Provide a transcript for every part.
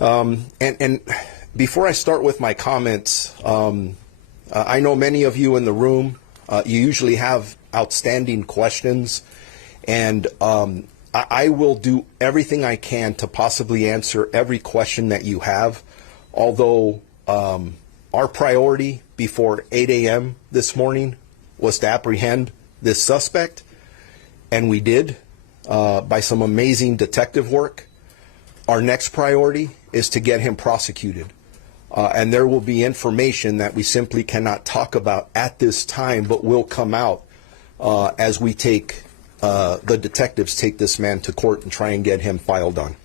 And before I start with my comments, I know many of you in the room, you usually have outstanding questions, and I will do everything I can to possibly answer every question that you have, although our priority before 8 a.m. this morning was to apprehend this suspect, and we did by some amazing detective work. Our next priority is to get him prosecuted. And there will be information that we simply cannot talk about at this time, but will come out as we take, the detectives take this man to court and try and get him filed on.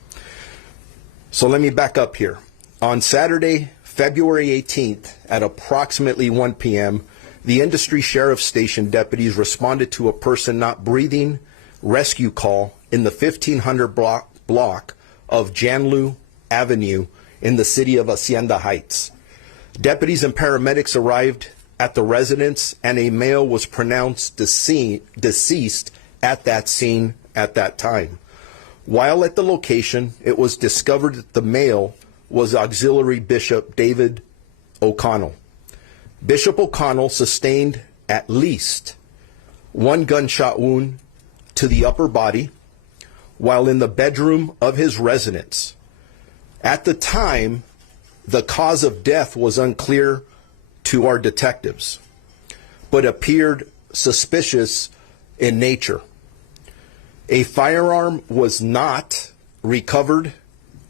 So let me back up here. On Saturday, February 18th at approximately 1 p.m., the industry sheriff's station deputies responded to a person not breathing rescue call in the 1500 block of Janlu Avenue in the city of Hacienda Heights. Deputies and paramedics arrived at the residence, and a male was pronounced deceased at that scene at that time. While at the location, it was discovered that the male was Auxiliary Bishop David O'Connell. Bishop O'Connell sustained at least one gunshot wound to the upper body while in the bedroom of his residence. At the time, the cause of death was unclear to our detectives, but appeared suspicious in nature. A firearm was not recovered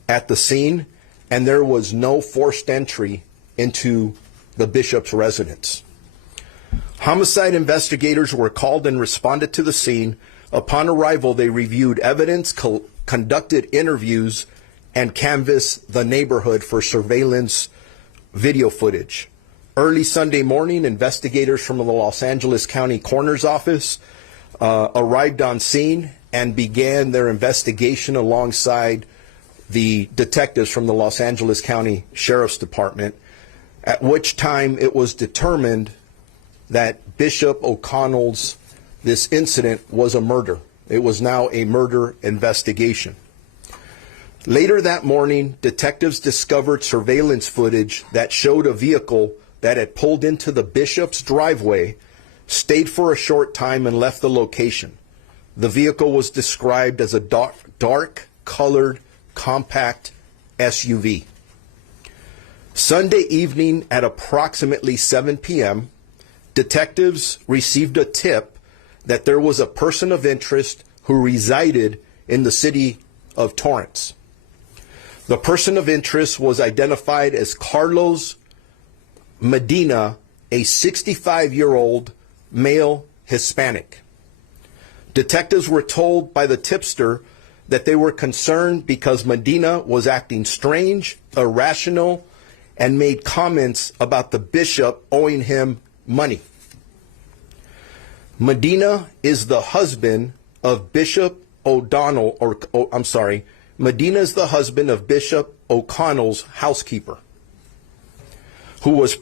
at the scene, and there was no forced entry into the bishop's residence. Homicide investigators were called and responded to the scene. Upon arrival, they reviewed evidence, conducted interviews, and canvassed the neighborhood for surveillance video footage. Early Sunday morning, investigators from the Los Angeles County Coroner's Office arrived on scene and began their investigation alongside the detectives from the Los Angeles County Sheriff's Department, at which time it was determined that Bishop O'Connell's this incident was a murder. It was now a murder investigation. Later that morning, detectives discovered surveillance footage that showed a vehicle that had pulled into the bishop's driveway, stayed for a short time, and left the location. The vehicle was described as a dark-colored, compact SUV. Sunday evening at approximately 7 p.m., detectives received a tip that there was a person of interest who resided in the city of Torrance. The person of interest was identified as Carols Medina, a 65-year-old male Hispanic. Detectives were told by the tipster that they were concerned because Medina was acting strange, irrational, and made comments about the bishop owing him money. Medina is the husband of Bishop O'Donnell, Medina is the husband of Bishop O'Connell's housekeeper, who has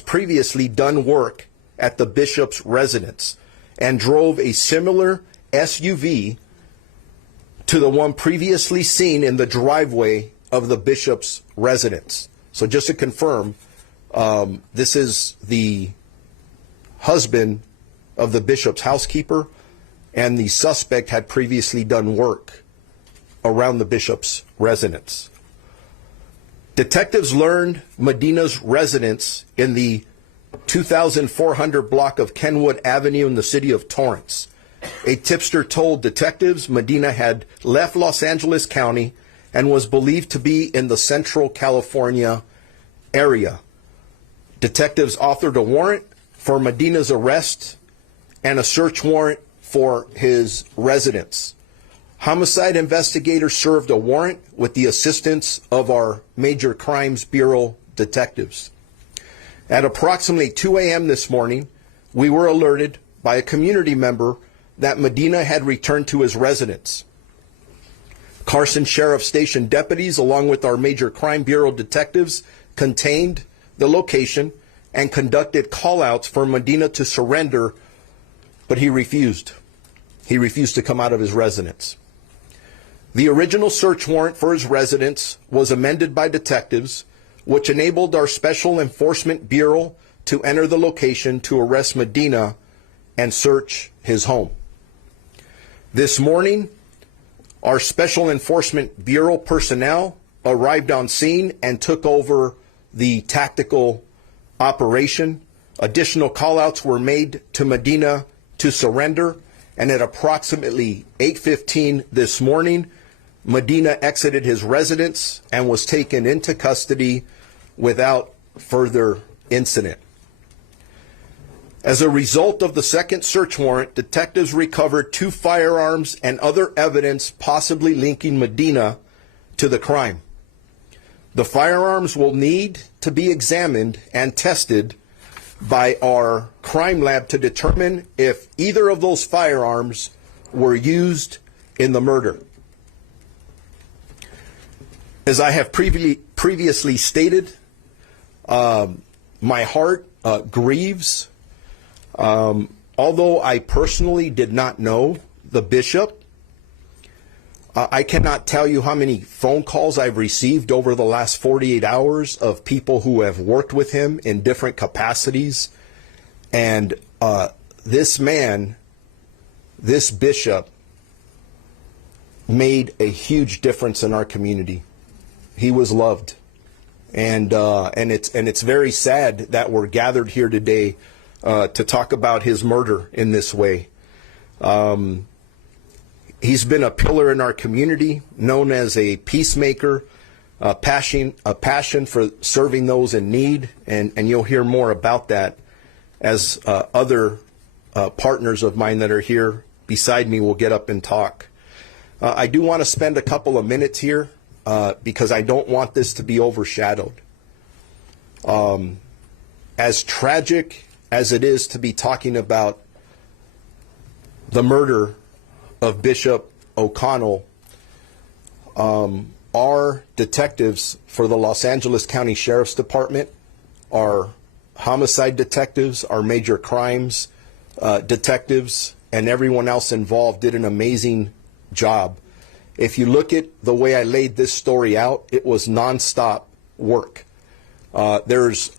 previously done work at the bishop's residence and drove a similar SUV to the one previously seen in the driveway of the bishop's residence. So just to confirm, this is the husband of the bishop's housekeeper, and the suspect had previously done work around the bishop's residence. Detectives learned Medina's residence in the 2400 block of Kenwood Avenue in the city of Torrance. A tipster told detectives Medina had left Los Angeles County and was believed to be in the Central California area. Detectives authored a warrant for Medina's arrest and a search warrant for his residence. Homicide investigators served a warrant with the assistance of our Major Crimes Bureau detectives. At approximately 2 a.m. this morning, we were alerted by a community member that Medina had returned to his residence. Carson Sheriff Station deputies, along with our Major Crime Bureau detectives, contained the location and conducted call-outs for Medina to surrender, but he refused. He refused to come out of his residence. The original search warrant for his residence was amended by detectives, which enabled our Special Enforcement Bureau to enter the location to arrest Medina and search his home. This morning, our Special Enforcement Bureau personnel arrived on scene and took over the tactical operation. Additional callouts were made to Medina to surrender, and at approximately 8:15 this morning, Medina exited his residence and was taken into custody without further incident. As a result of the second search warrant, detectives recovered 2 firearms and other evidence possibly linking Medina to the crime. The firearms will need to be examined and tested by our crime lab to determine if either of those firearms were used in the murder. As I have previously stated, my heart grieves. Although I personally did not know the bishop, I cannot tell you how many phone calls I've received over the last 48 hours of people who have worked with him in different capacities. And this man, this bishop, made a huge difference in our community. He was loved. And it's very sad that we're gathered here today to talk about his murder in this way. He's been a pillar in our community, known as a peacemaker, a passion for serving those in need, and you'll hear more about that as other partners of mine that are here beside me will get up and talk. I do want to spend a couple of minutes here because I don't want this to be overshadowed. As tragic as it is to be talking about the murder of Bishop O'Connell, our detectives for the Los Angeles County Sheriff's Department, our homicide detectives, our major crimes detectives, and everyone else involved did an amazing job. If you look at the way I laid this story out, it was nonstop work. There's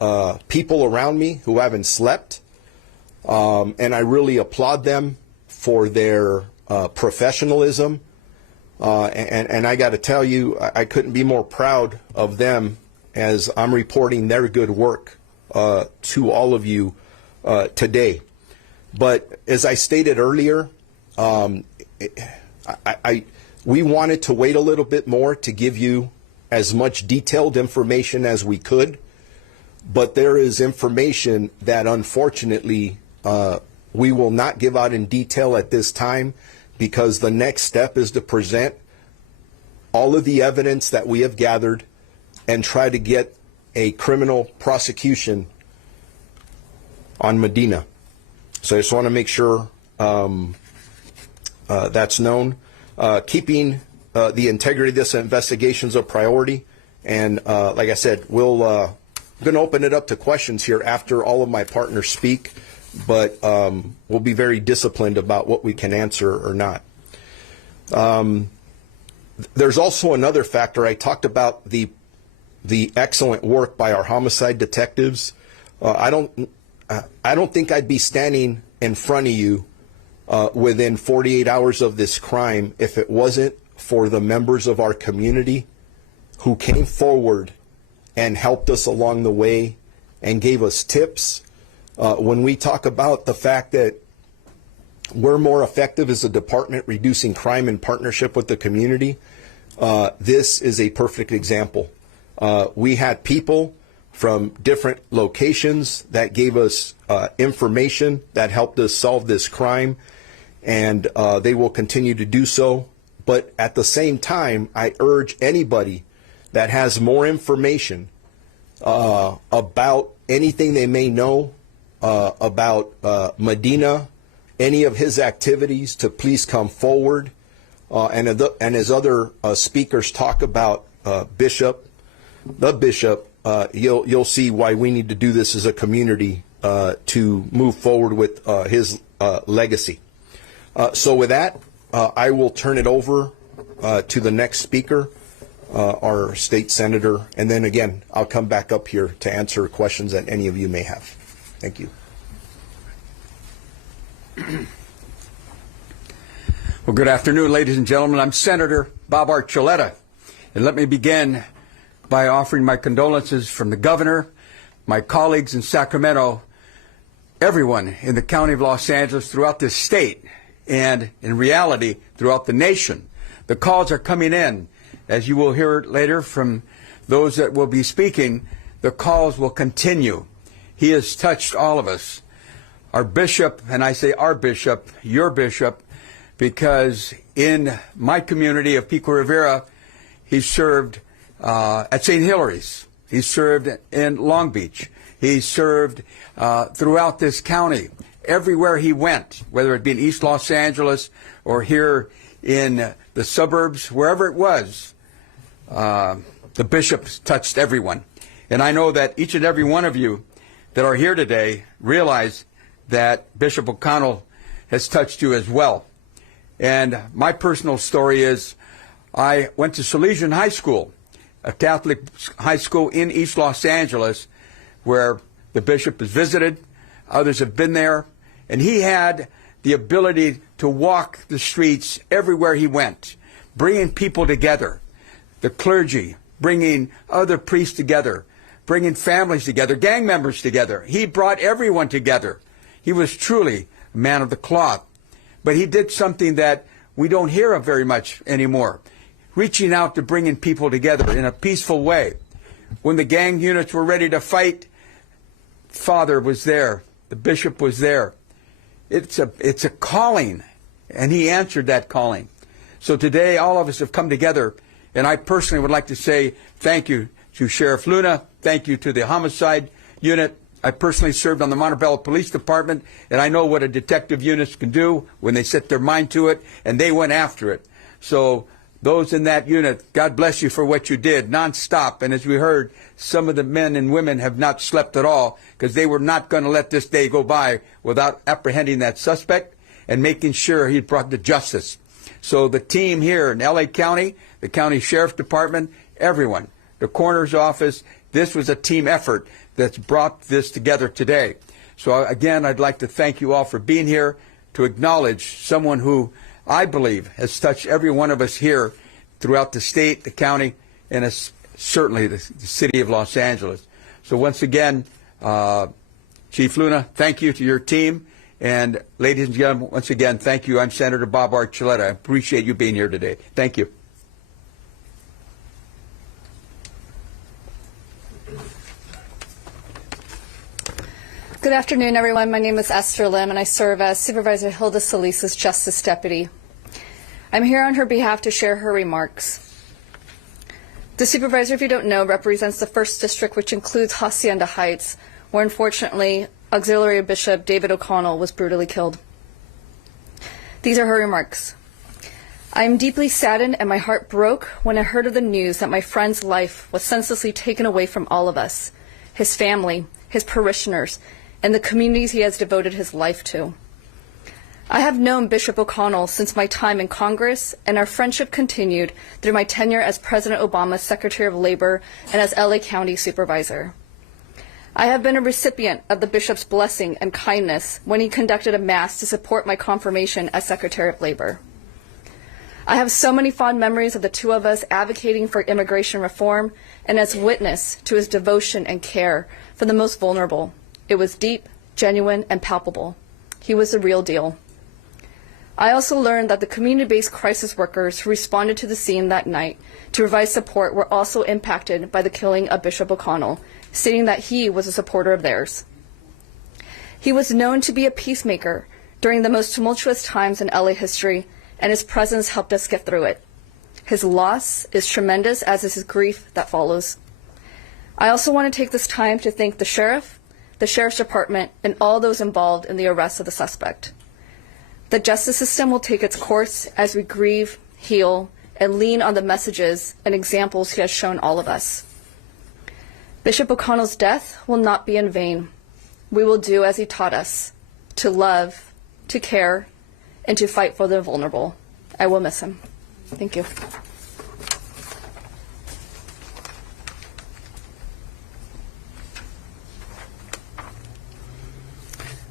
people around me who haven't slept, and I really applaud them for their professionalism. And I got to tell you, I couldn't be more proud of them as I'm reporting their good work to all of you today. But as I stated earlier, we wanted to wait a little bit more to give you as much detailed information as we could. But there is information that unfortunately we will not give out in detail at this time, because the next step is to present all of the evidence that we have gathered and try to get a criminal prosecution on Medina. So I just want to make sure that's known. Keeping the integrity of this investigation is a priority. And like I said, we're going to open it up to questions here after all of my partners speak. But we'll be very disciplined about what we can answer or not. There's also another factor. I talked about the excellent work by our homicide detectives. I don't think I'd be standing in front of you within 48 hours of this crime if it wasn't for the members of our community who came forward and helped us along the way and gave us tips. When we talk about the fact that we're more effective as a department reducing crime in partnership with the community, this is a perfect example. We had people from different locations that gave us information that helped us solve this crime, and they will continue to do so. But at the same time, I urge anybody that has more information about anything they may know about Medina, any of his activities, to please come forward. And as other speakers talk about the bishop, you'll see why we need to do this as a community to move forward with his legacy. So with that, I will turn it over to the next speaker, our state senator, and then again, I'll come back up here to answer questions that any of you may have. Thank you. Well, good afternoon, ladies and gentlemen. I'm Senator Bob Archuleta, and let me begin by offering my condolences from the governor, my colleagues in Sacramento, everyone in the County of Los Angeles, throughout this state, and in reality, throughout the nation. The calls are coming in. As you will hear later from those that will be speaking, the calls will continue. He has touched all of us. Our bishop, and I say our bishop, your bishop, because in my community of Pico Rivera, he served at St. Hilary's. He served in Long Beach. He served throughout this county. Everywhere he went, whether it be in East Los Angeles or here in the suburbs, wherever it was, the bishop touched everyone. And I know that each and every one of you that are here today realize that Bishop O'Connell has touched you as well. And my personal story is I went to Salesian High School, a Catholic high school in East Los Angeles, where the bishop has visited. Others have been there. And he had the ability to walk the streets everywhere he went, bringing people together, the clergy, bringing other priests together, bringing families together, gang members together. He brought everyone together. He was truly a man of the cloth. But he did something that we don't hear of very much anymore, reaching out to bringing people together in a peaceful way. When the gang units were ready to fight, Father was there. The bishop was there. It's a calling, and he answered that calling. So today, all of us have come together, and I personally would like to say thank you to Sheriff Luna, thank you to the homicide unit. I personally served on the Montebello Police Department, and I know what a detective unit can do when they set their mind to it, and they went after it. So those in that unit, God bless you for what you did, nonstop. And as we heard, some of the men and women have not slept at all because they were not going to let this day go by without apprehending that suspect and making sure he brought to justice. So the team here in LA County, the County Sheriff's Department, everyone, the coroner's office, this was a team effort that's brought this together today. So again, I'd like to thank you all for being here, to acknowledge someone who I believe has touched every one of us here throughout the state, the county, and certainly the city of Los Angeles. So once again, Chief Luna, thank you to your team. And ladies and gentlemen, once again, thank you. I'm Senator Bob Archuleta. I appreciate you being here today. Thank you. Good afternoon, everyone. My name is Esther Lim, and I serve as Supervisor Hilda Solis's Justice Deputy. I'm here on her behalf to share her remarks. The supervisor, if you don't know, represents the 1st District, which includes Hacienda Heights, where unfortunately Auxiliary Bishop David O'Connell was brutally killed. These are her remarks. I am deeply saddened and my heart broke when I heard of the news that my friend's life was senselessly taken away from all of us, his family, his parishioners, and the communities he has devoted his life to. I have known Bishop O'Connell since my time in Congress, and our friendship continued through my tenure as President Obama's Secretary of Labor and as LA County Supervisor. I have been a recipient of the Bishop's blessing and kindness when he conducted a Mass to support my confirmation as Secretary of Labor. I have so many fond memories of the two of us advocating for immigration reform and as witness to his devotion and care for the most vulnerable. It was deep, genuine, and palpable. He was the real deal. I also learned that the community-based crisis workers who responded to the scene that night to provide support were also impacted by the killing of Bishop O'Connell, stating that he was a supporter of theirs. He was known to be a peacemaker during the most tumultuous times in LA history, and his presence helped us get through it. His loss is tremendous, as is his grief that follows. I also want to take this time to thank the sheriff, the sheriff's department, and all those involved in the arrest of the suspect. The justice system will take its course as we grieve, heal, and lean on the messages and examples he has shown all of us. Bishop O'Connell's death will not be in vain. We will do as he taught us, to love, to care, and to fight for the vulnerable. I will miss him. Thank you.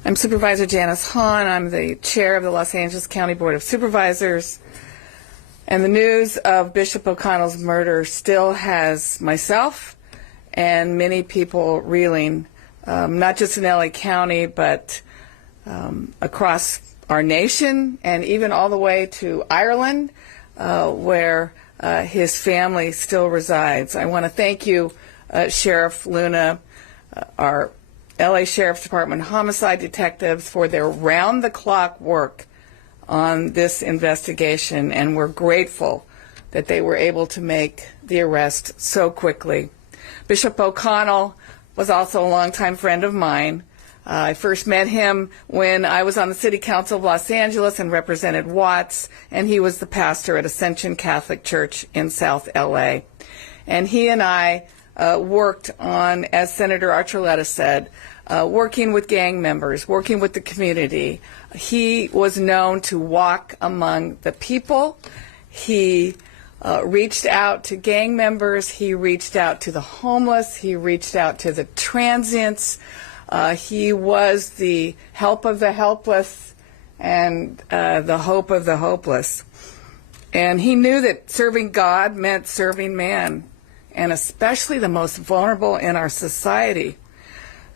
I'm Supervisor Janice Hahn. I'm the chair of the Los Angeles County Board of Supervisors. And the news of Bishop O'Connell's murder still has myself and many people reeling, not just in LA County, but across our nation and even all the way to Ireland, where his family still resides. I want to thank you, Sheriff Luna, our LA Sheriff's Department homicide detectives, for their round-the-clock work on this investigation, and we're grateful that they were able to make the arrest so quickly. Bishop O'Connell was also a longtime friend of mine. I first met him when I was on the City Council of Los Angeles and represented Watts, and he was the pastor at Ascension Catholic Church in South LA. And he and I worked on, as Senator Archuleta said, working with gang members, working with the community. He was known to walk among the people. He reached out to gang members. He reached out to the homeless. He reached out to the transients. He was the help of the helpless and the hope of the hopeless. And he knew that serving God meant serving man, and especially the most vulnerable in our society.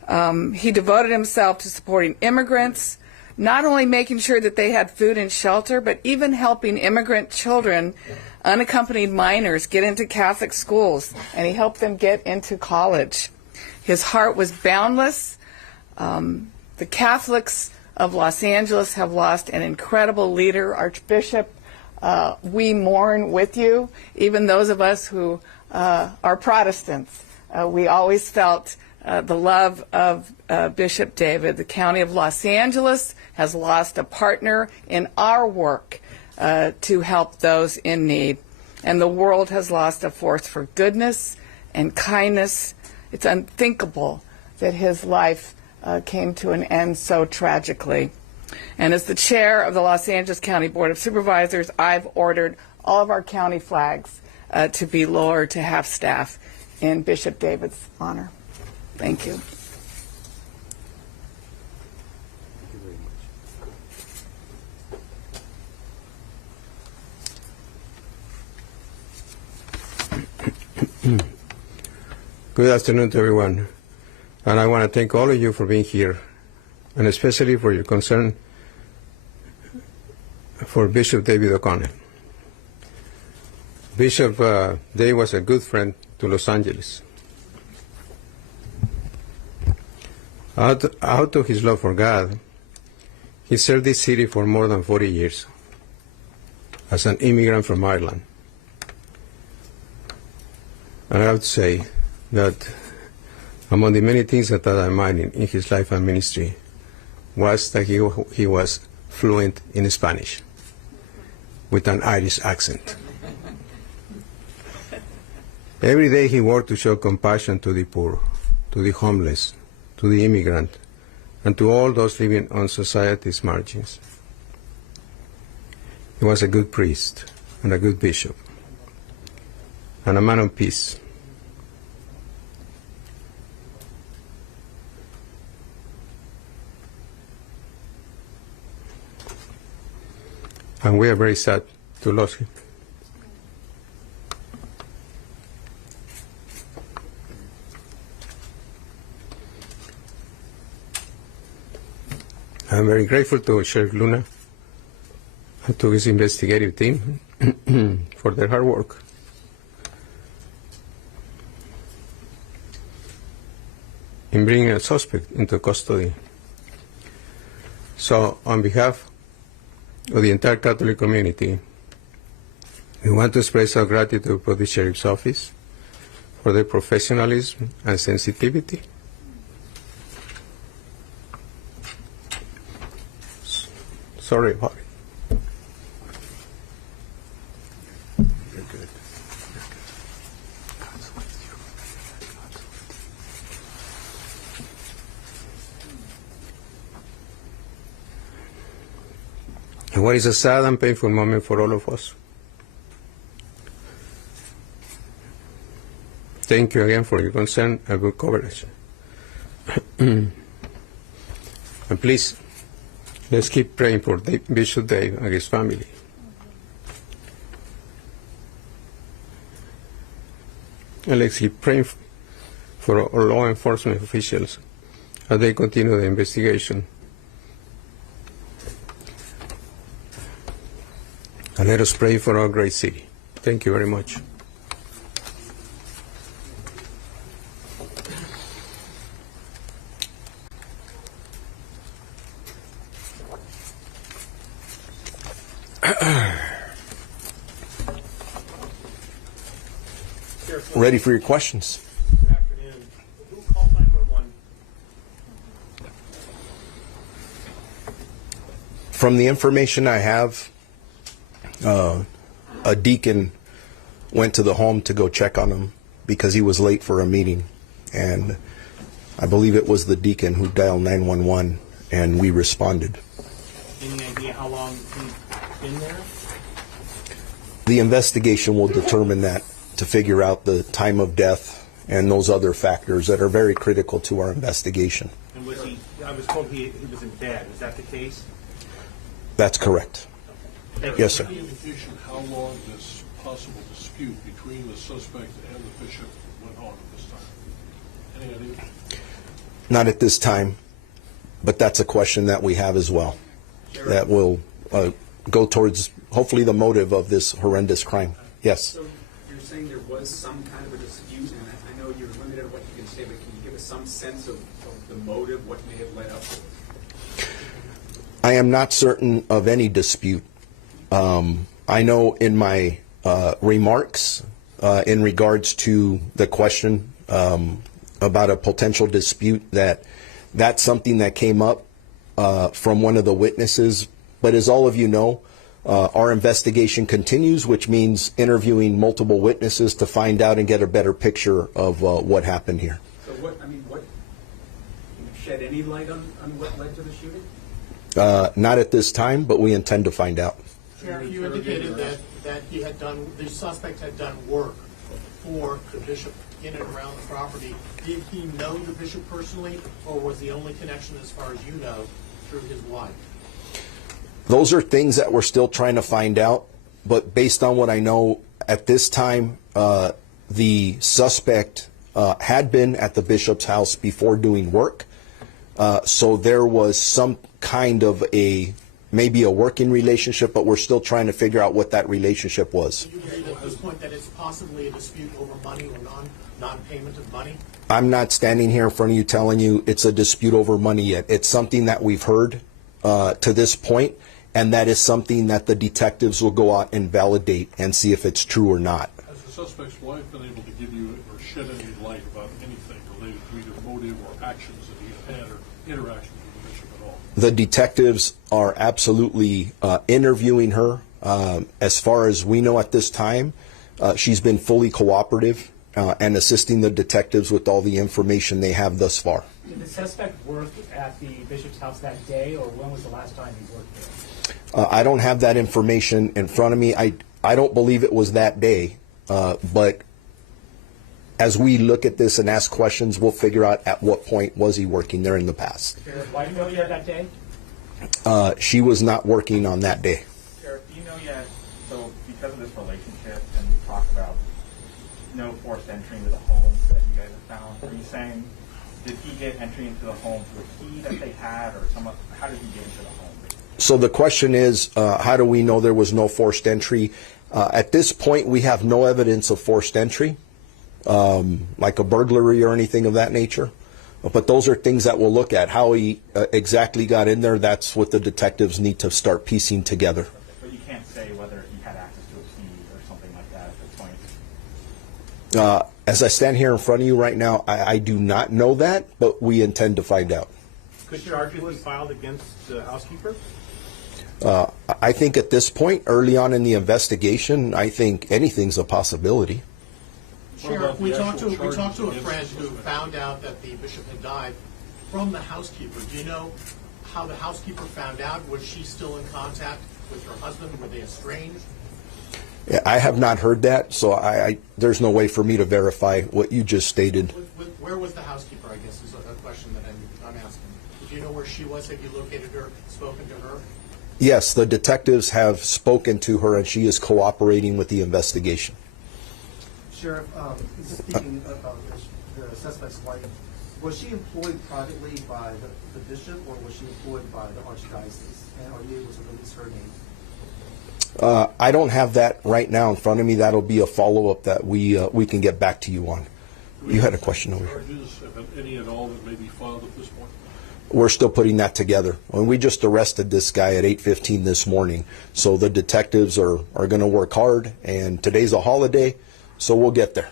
He devoted himself to supporting immigrants, not only making sure that they had food and shelter, but even helping immigrant children, unaccompanied minors, get into Catholic schools, and he helped them get into college. His heart was boundless. The Catholics of Los Angeles have lost an incredible leader, Archbishop. We mourn with you, even those of us who are Protestants. We always felt the love of Bishop David. The County of Los Angeles has lost a partner in our work to help those in need. And the world has lost a force for goodness and kindness. It's unthinkable that his life came to an end so tragically. And as the chair of the Los Angeles County Board of Supervisors, I've ordered all of our county flags to be lowered to half staff in Bishop David's honor. Thank you. Good afternoon to everyone, and I want to thank all of you for being here, and especially for your concern for Bishop David O'Connell. Bishop Day was a good friend to Los Angeles. Out of his love for God, he served this city for more than 40 years as an immigrant from Ireland. And I have to say that among the many things that I admired in his life and ministry was that he was fluent in Spanish with an Irish accent. Every day he worked to show compassion to the poor, to the homeless, to the immigrant, and to all those living on society's margins. He was a good priest and a good bishop and a man of peace. And we are very sad to lose him. I'm very grateful to Sheriff Luna and to his investigative team for their hard work. In bringing a suspect into custody. So, on behalf of the entire Catholic community, we want to express our gratitude for the Sheriff's Office, for their professionalism and sensitivity. Sorry about it. You're good. God's with you. God's with you. And what is a sad and painful moment for all of us. Thank you again for your concern and good coverage. And please, let's keep praying for Bishop Dave and his family. And let's keep praying for our law enforcement officials as they continue the investigation. And let us pray for our great city. Thank you very much. Ready for your questions. Good afternoon. Who called 911? From the information I have, a deacon went to the home to go check on him because he was late for a meeting. And I believe it was the deacon who dialed 911, and we responded. Any idea how long he's been there? The investigation will determine that, to figure out the time of death and those other factors that are very critical to our investigation. And was he? I was told he was in bed. Is that the case? That's correct. Yes, sir. Any indication how long this possible dispute between the suspect and the bishop went on at this time? Any idea? Not at this time, but that's a question that we have as well. That will go towards, hopefully, the motive of this horrendous crime. Yes. So you're saying there was some kind of a dispute, and I know you're limited on what you can say, but can you give us some sense of the motive, what may have led up to it? I am not certain of any dispute. I know in my remarks in regards to the question about a potential dispute that's something that came up from one of the witnesses. But as all of you know, our investigation continues, which means interviewing multiple witnesses to find out and get a better picture of what happened here. So what can you shed any light on what led to the shooting? Not at this time, but we intend to find out. Sheriff, you indicated that the suspect had done work for the bishop in and around the property. Did he know the bishop personally, or was the only connection, as far as you know, through his wife? Those are things that we're still trying to find out, but based on what I know at this time, the suspect had been at the bishop's house before doing work, so there was some kind of maybe a working relationship, but we're still trying to figure out what that relationship was. Do you believe at this point that it's possibly a dispute over money or non-payment of money? I'm not standing here in front of you telling you it's a dispute over money yet. It's something that we've heard to this point, and that is something that the detectives will go out and validate and see if it's true or not. Has the suspect's wife been able to give you or shed any light about anything related to either motive or actions that he had or interactions with the bishop at all? The detectives are absolutely interviewing her. As far as we know at this time, she's been fully cooperative and assisting the detectives with all the information they have thus far. Did the suspect work at the bishop's house that day, or when was the last time he worked there? I don't have that information in front of me. I don't believe it was that day, but as we look at this and ask questions, we'll figure out at what point was he working there in the past. Why do you know yet that day? She was not working on that day. Sheriff, do you know yet, so because of this relationship, and we talked about no forced entry into the homes that you guys have found, are you saying, did he get entry into the home through a key that they had, or how did he get into the home? So the question is, how do we know there was no forced entry? At this point, we have no evidence of forced entry, like a burglary or anything of that nature. But those are things that we'll look at. How he exactly got in there, that's what the detectives need to start piecing together. But you can't say whether he had access to a key or something like that at this point? As I stand here in front of you right now, I do not know that, but we intend to find out. Could charges be filed against the housekeeper? I think at this point, early on in the investigation, I think anything's a possibility. Sheriff, we talked to a friend who found out that the bishop had died from the housekeeper. Do you know how the housekeeper found out? Was she still in contact with her husband? Were they estranged? I have not heard that, so there's no way for me to verify what you just stated. Where was the housekeeper, I guess, is a question that I'm asking. Do you know where she was? Have you located her, spoken to her? Yes, the detectives have spoken to her, and she is cooperating with the investigation. Sheriff, speaking about the suspect's wife, was she employed privately by the bishop, or was she employed by the archdiocese? And are you able to release her name? I don't have that right now in front of me. That'll be a follow-up that we can get back to you on. You had a question over here. Charges, any at all, that may be filed at this point? We're still putting that together. And we just arrested this guy at 8:15 this morning. So the detectives are going to work hard, and today's a holiday, so we'll get there.